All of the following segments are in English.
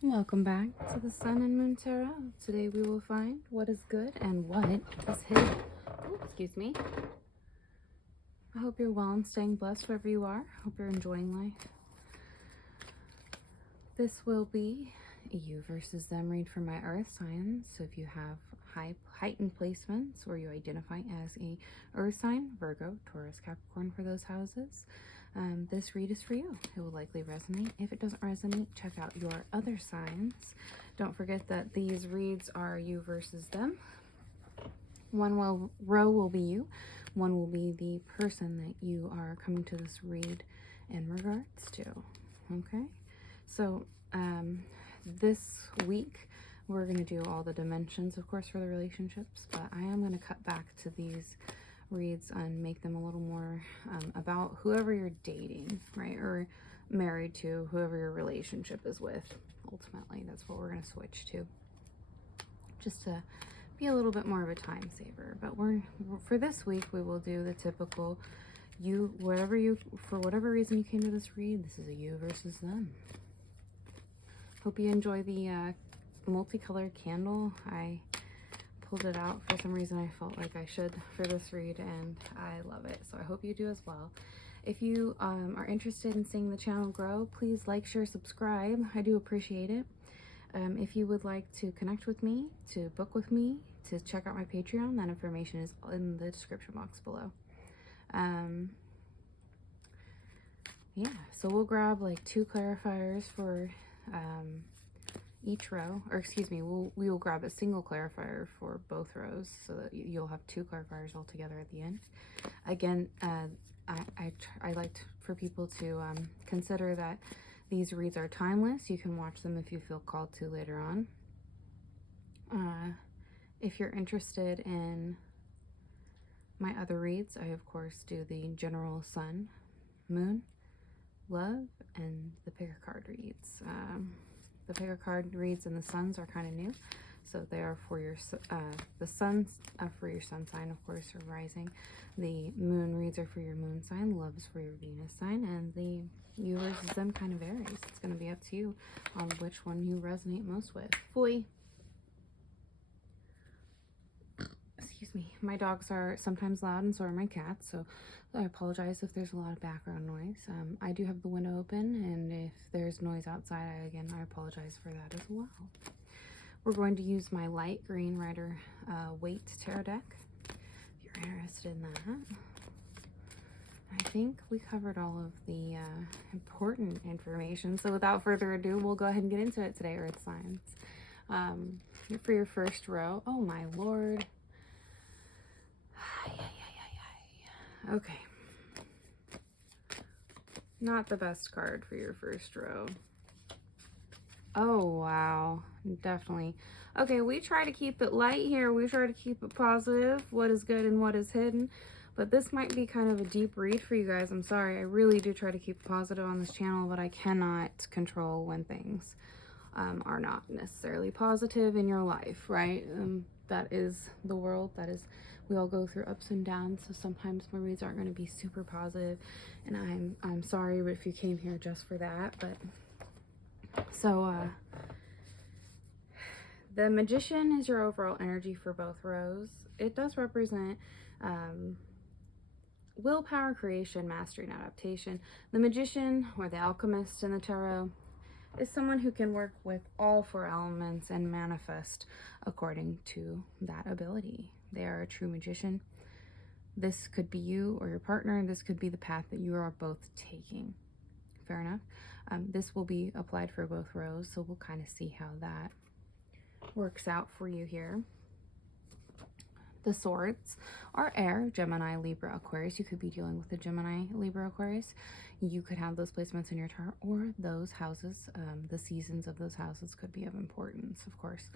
Welcome back to the Sun and Moon Tarot. Today we will find what is good and what is hidden. Oh, excuse me. I hope you're well and staying blessed wherever you are. Hope you're enjoying life. This will be a you versus them read for my earth signs. So if you have heightened placements or you identify as a earth sign, Virgo, Taurus, Capricorn for those houses, this read is for you. It will likely resonate. If it doesn't resonate, check out your other signs. Don't forget that these reads are you versus them. One row will be you. One will be the person that you are coming to this read in regards to. Okay? So this week, we're going to do all the dimensions, of course, for the relationships, but I am going to cut back to these reads and make them a little more about whoever you're dating, right? Or married to, whoever your relationship is with. Ultimately, that's what we're going to switch to. Just to be a little bit more of a time saver. But for this week, we will do the typical for whatever reason you came to this read, this is a you versus them. Hope you enjoy the multicolored candle. I pulled it out for some reason. I felt like I should for this read, and I love it. So I hope you do as well. If you are interested in seeing the channel grow, please like, share, subscribe. I do appreciate it. If you would like to connect with me, to book with me, to check out my Patreon, that information is in the description box below. Yeah, so we'll grab like 2 clarifiers for each row, or excuse me, we will grab a single clarifier for both rows so that you'll have 2 clarifiers all together at the end. Again, I like for people to consider that these reads are timeless. You can watch them if you feel called to later on. If you're interested in my other reads, I of course do the general sun, moon, love, and the pick a card reads. The pick a card reads and the suns are kind of new, so they are for your the suns for your sun sign, of course, or rising. The moon reads are for your moon sign, love is for your Venus sign, and the you versus them kind of varies. It's going to be up to you on which one you resonate most with. Boy, excuse me, my dogs are sometimes loud and so are my cats, so I apologize if there's a lot of background noise. I do have the window open, and if there's noise outside, I apologize for that as well. We're going to use my light green Rider Waite tarot deck, if you're interested in that. I think we covered all of the important information, so without further ado, we'll go ahead and get into it today, Earth signs. For your first row, oh my lord. Okay. Not the best card for your first row. Oh, wow. Definitely. Okay, we try to keep it light here. We try to keep it positive, what is good and what is hidden. But this might be kind of a deep read for you guys. I'm sorry. I really do try to keep it positive on this channel, but I cannot control when things are not necessarily positive in your life, right? That is the world. That is, we all go through ups and downs, so sometimes my reads aren't going to be super positive, and I'm sorry if you came here just for that. But so the Magician is your overall energy for both rows. It does represent willpower, creation, mastery, and adaptation. The Magician, or the Alchemist in the tarot, is someone who can work with all 4 elements and manifest according to that ability. They are a true magician. This could be you or your partner. This could be the path that you are both taking. Fair enough. This will be applied for both rows, so we'll kind of see how that works out for you here. The Swords are air, Gemini, Libra, Aquarius. You could be dealing with a Gemini, Libra, Aquarius. You could have those placements in your chart, or those houses, the seasons of those houses could be of importance, of course.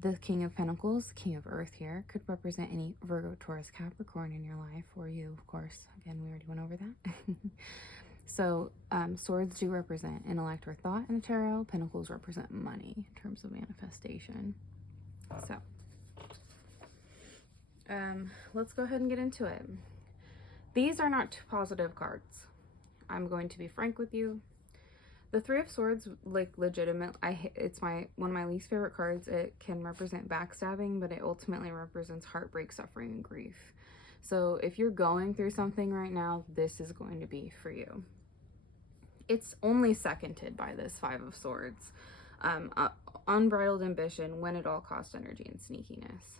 The King of Pentacles, King of Earth here, could represent any Virgo, Taurus, Capricorn in your life, or you, of course. Again, we already went over that. So, swords do represent intellect or thought in the tarot. Pentacles represent money in terms of manifestation. So, let's go ahead and get into it. These are not positive cards. I'm going to be frank with you. The Three of Swords, like, legitimate, it's one of my least favorite cards. It can represent backstabbing, but it ultimately represents heartbreak, suffering, and grief. So if you're going through something right now, this is going to be for you. It's only seconded by this Five of Swords. Unbridled ambition, win at all cost energy, and sneakiness.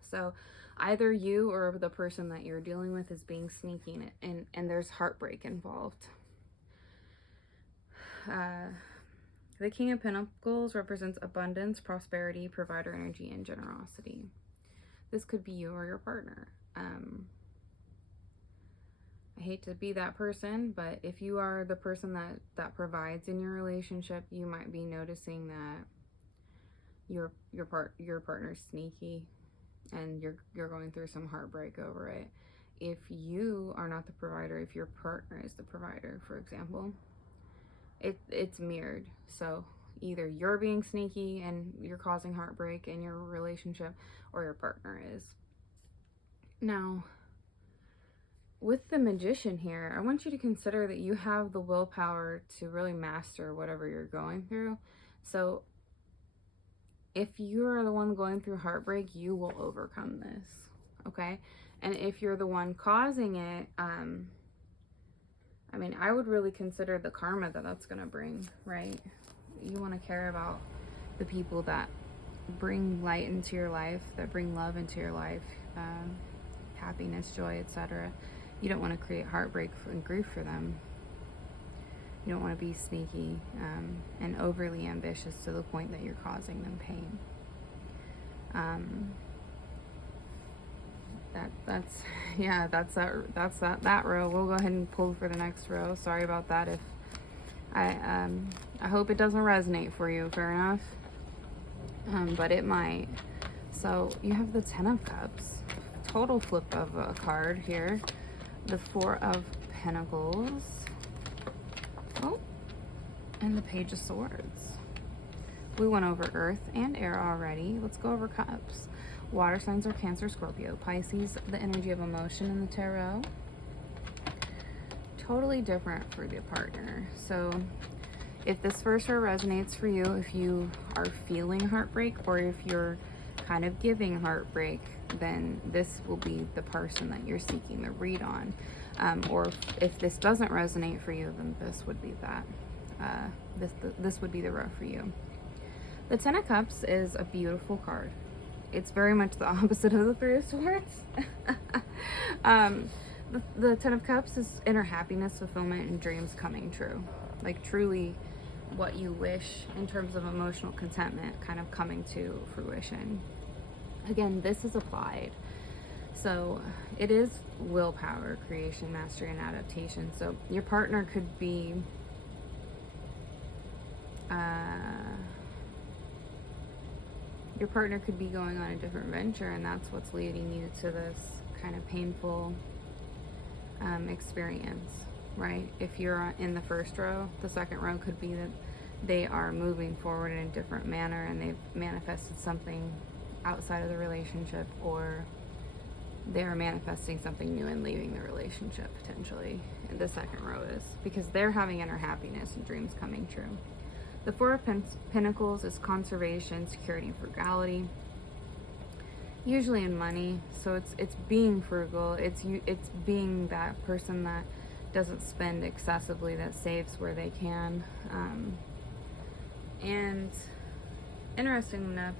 So either you or the person that you're dealing with is being sneaky, and there's heartbreak involved. The King of Pentacles represents abundance, prosperity, provider energy, and generosity. This could be you or your partner. I hate to be that person, but if you are the person that provides in your relationship, you might be noticing that your partner's sneaky, and you're going through some heartbreak over it. If you are not the provider, if your partner is the provider, for example, it's mirrored. So either you're being sneaky and you're causing heartbreak in your relationship, or your partner is. Now, with the Magician here, I want you to consider that you have the willpower to really master whatever you're going through. So if you're the one going through heartbreak, you will overcome this, okay? And if you're the one causing it, I mean, I would really consider the karma that that's going to bring, right? You want to care about the people that bring light into your life, that bring love into your life, happiness, joy, etc. You don't want to create heartbreak and grief for them. You don't want to be sneaky and overly ambitious to the point that you're causing them pain. That's that row. We'll go ahead and pull for the next row. Sorry about that. If I hope it doesn't resonate for you. Fair enough. But it might. So you have the Ten of Cups. Total flip of a card here. The Four of Pentacles. Oh, and the Page of Swords. We went over Earth and Air already. Let's go over Cups. Water signs are Cancer, Scorpio, Pisces, the energy of emotion in the tarot. Totally different for the partner. So if this first row resonates for you, if you are feeling heartbreak, or if you're kind of giving heartbreak, then this will be the person that you're seeking the read on. Or if this doesn't resonate for you, then this would be that. This would be the row for you. The Ten of Cups is a beautiful card. It's very much the opposite of the Three of Swords. The Ten of Cups is inner happiness, fulfillment, and dreams coming true. Like, truly what you wish in terms of emotional contentment kind of coming to fruition. Again, this is applied. So it is willpower, creation, mastery, and adaptation. So your partner could be going on a different venture, and that's what's leading you to this kind of painful experience, right? If you're in the first row, the second row could be that they are moving forward in a different manner and they've manifested something outside of the relationship, or they're manifesting something new and leaving the relationship potentially. And the second row is because they're having inner happiness and dreams coming true. The Four of Pentacles is conservation, security, and frugality. Usually in money, so it's being frugal. It's being that person that doesn't spend excessively, that saves where they can. And interesting enough,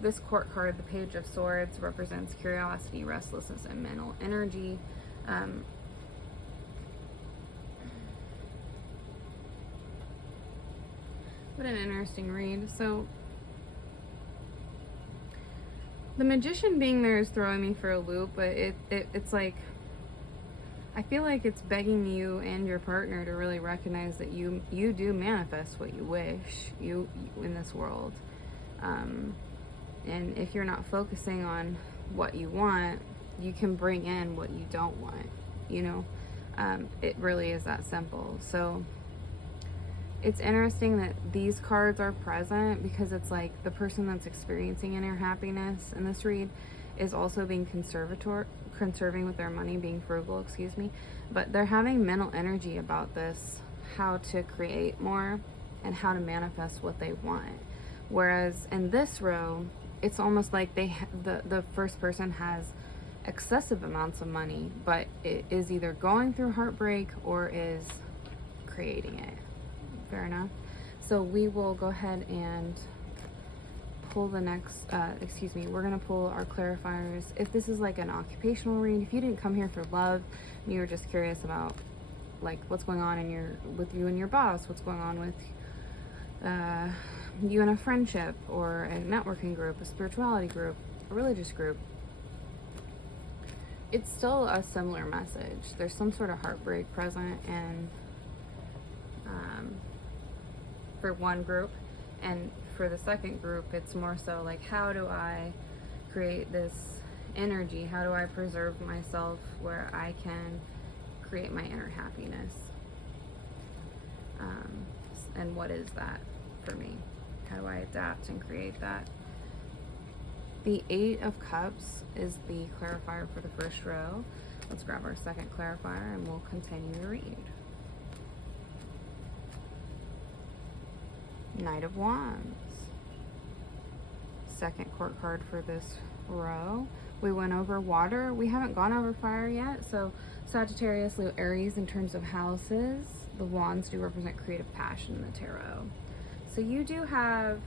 this court card, the Page of Swords, represents curiosity, restlessness, and mental energy. What an interesting read. So the Magician being there is throwing me for a loop, but it's like, I feel like it's begging you and your partner to really recognize that you do manifest what you wish you in this world. And if you're not focusing on what you want, you can bring in what you don't want, you know? It really is that simple. So it's interesting that these cards are present because it's like the person that's experiencing inner happiness in this read is also being conserving with their money, being frugal, but they're having mental energy about this how to create more and how to manifest what they want. Whereas in this row, it's almost like the first person has excessive amounts of money, but it is either going through heartbreak or is creating it. Fair enough. So we will go ahead and pull the next, we're going to pull our clarifiers. If this is like an occupational read, if you didn't come here for love and you were just curious about like what's going on with you and your boss, what's going on with you in a friendship or a networking group, a spirituality group, a religious group, it's still a similar message. There's some sort of heartbreak present, and for one group, and for the second group, it's more so like, how do I create this energy? How do I preserve myself where I can create my inner happiness? And what is that for me? How do I adapt and create that? The 8 of Cups is the clarifier for the first row. Let's grab our second clarifier and we'll continue to read. Knight of Wands. Second court card for this row. We went over water. We haven't gone over fire yet. So Sagittarius, Leo, Aries in terms of houses. The wands do represent creative passion in the tarot. So you do have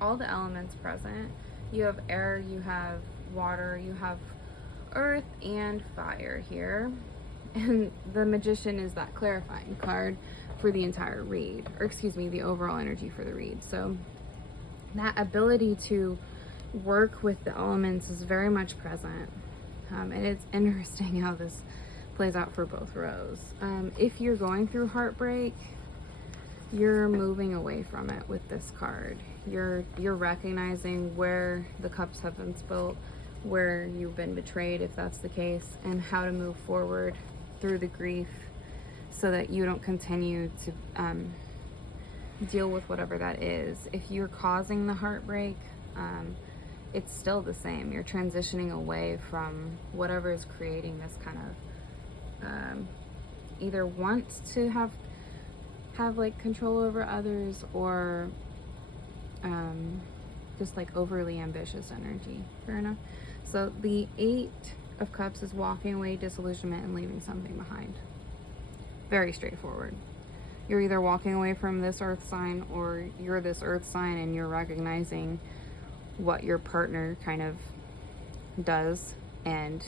all the elements present. You have air, you have water, you have earth and fire here. And the Magician is that clarifying card for the entire read, or excuse me, the overall energy for the read. So that ability to work with the elements is very much present. And it's interesting how this plays out for both rows. If you're going through heartbreak, you're moving away from it with this card. You're recognizing where the cups have been spilt, where you've been betrayed, if that's the case, and how to move forward through the grief so that you don't continue to deal with whatever that is. If you're causing the heartbreak, it's still the same. You're transitioning away from whatever is creating this kind of either wants to have like control over others, or just like overly ambitious energy. Fair enough. So the 8 of Cups is walking away, disillusionment, and leaving something behind. Very straightforward. You're either walking away from this earth sign, or you're this earth sign and you're recognizing what your partner kind of does, and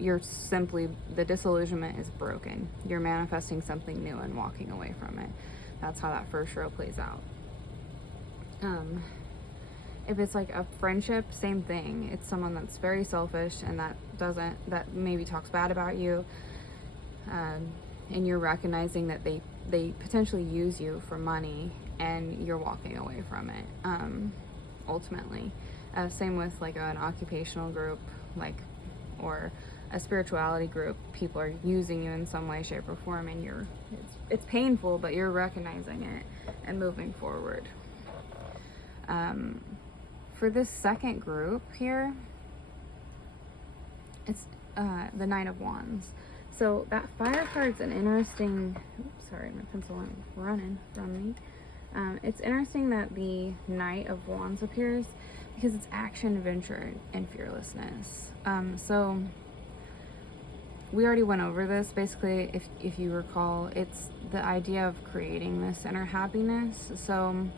you're simply, the disillusionment is broken. You're manifesting something new and walking away from it. That's how that first row plays out. If it's like a friendship, same thing. It's someone that's very selfish and that maybe talks bad about you, and you're recognizing that they potentially use you for money, and you're walking away from it. Ultimately, same with like an occupational group, or a spirituality group. People are using you in some way, shape, or form, and it's painful, but you're recognizing it and moving forward. For this second group here, it's the Knight of Wands. So that fire card's an interesting, oops, sorry, my pencil went running from me. It's interesting that the Knight of Wands appears because it's action, adventure, and fearlessness. So we already went over this. Basically, if you recall, it's the idea of creating this inner happiness. So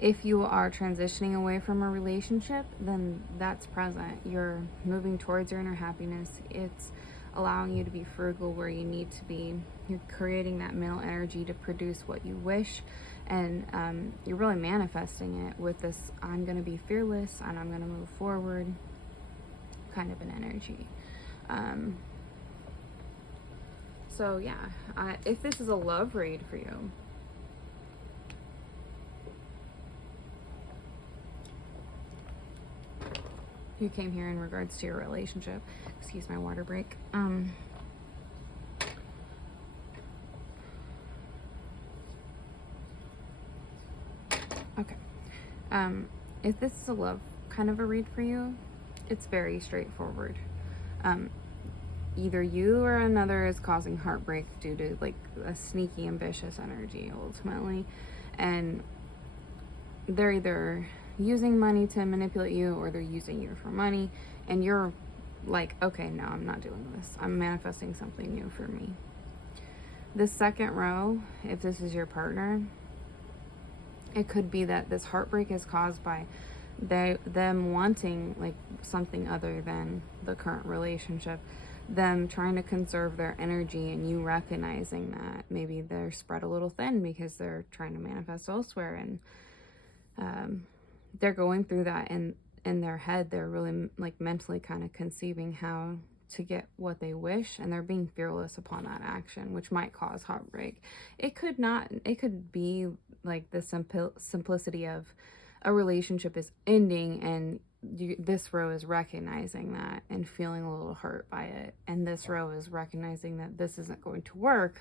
if you are transitioning away from a relationship, then that's present. You're moving towards your inner happiness. It's allowing you to be frugal where you need to be. You're creating that mental energy to produce what you wish, and you're really manifesting it with this I'm going to be fearless and I'm going to move forward kind of an energy. So yeah, if this is a love read for you, you came here in regards to your relationship, excuse my water break. Okay. If this is a love kind of a read for you, it's very straightforward. either you or another is causing heartbreak due to like a sneaky, ambitious energy ultimately. And they're either using money to manipulate you or they're using you for money. And you're like, okay, no, I'm not doing this. I'm manifesting something new for me. The second row, if this is your partner, it could be that this heartbreak is caused by them wanting like something other than the current relationship, them trying to conserve their energy, and you recognizing that maybe they're spread a little thin because they're trying to manifest elsewhere, and they're going through that in their head. They're really like mentally kind of conceiving how to get what they wish, and they're being fearless upon that action, which might cause heartbreak. It could not. It could be like the simplicity of a relationship is ending, and this row is recognizing that and feeling a little hurt by it, and this row is recognizing that this isn't going to work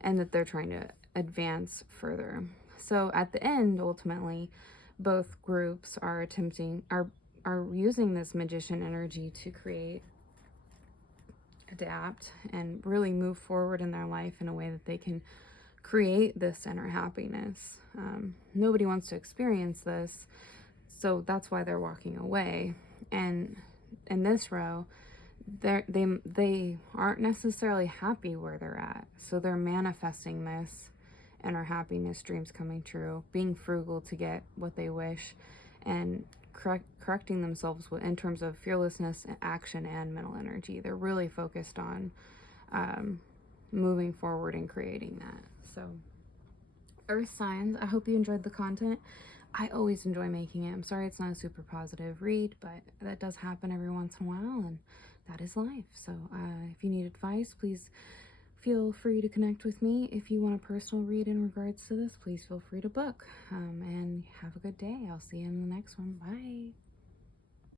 and that they're trying to advance further. So at the end, ultimately, both groups are using this magician energy to create, adapt, and really move forward in their life in a way that they can create this inner happiness. Nobody wants to experience this, so that's why they're walking away. And in this row, they aren't necessarily happy where they're at, so they're manifesting this inner happiness, dreams coming true, being frugal to get what they wish, and correcting themselves in terms of fearlessness, action, and mental energy. They're really focused on moving forward and creating that. So, Earth signs, I hope you enjoyed the content. I always enjoy making it. I'm sorry it's not a super positive read, but that does happen every once in a while, and that is life. So if you need advice, please feel free to connect with me. If you want a personal read in regards to this, please feel free to book. And have a good day. I'll see you in the next one. Bye.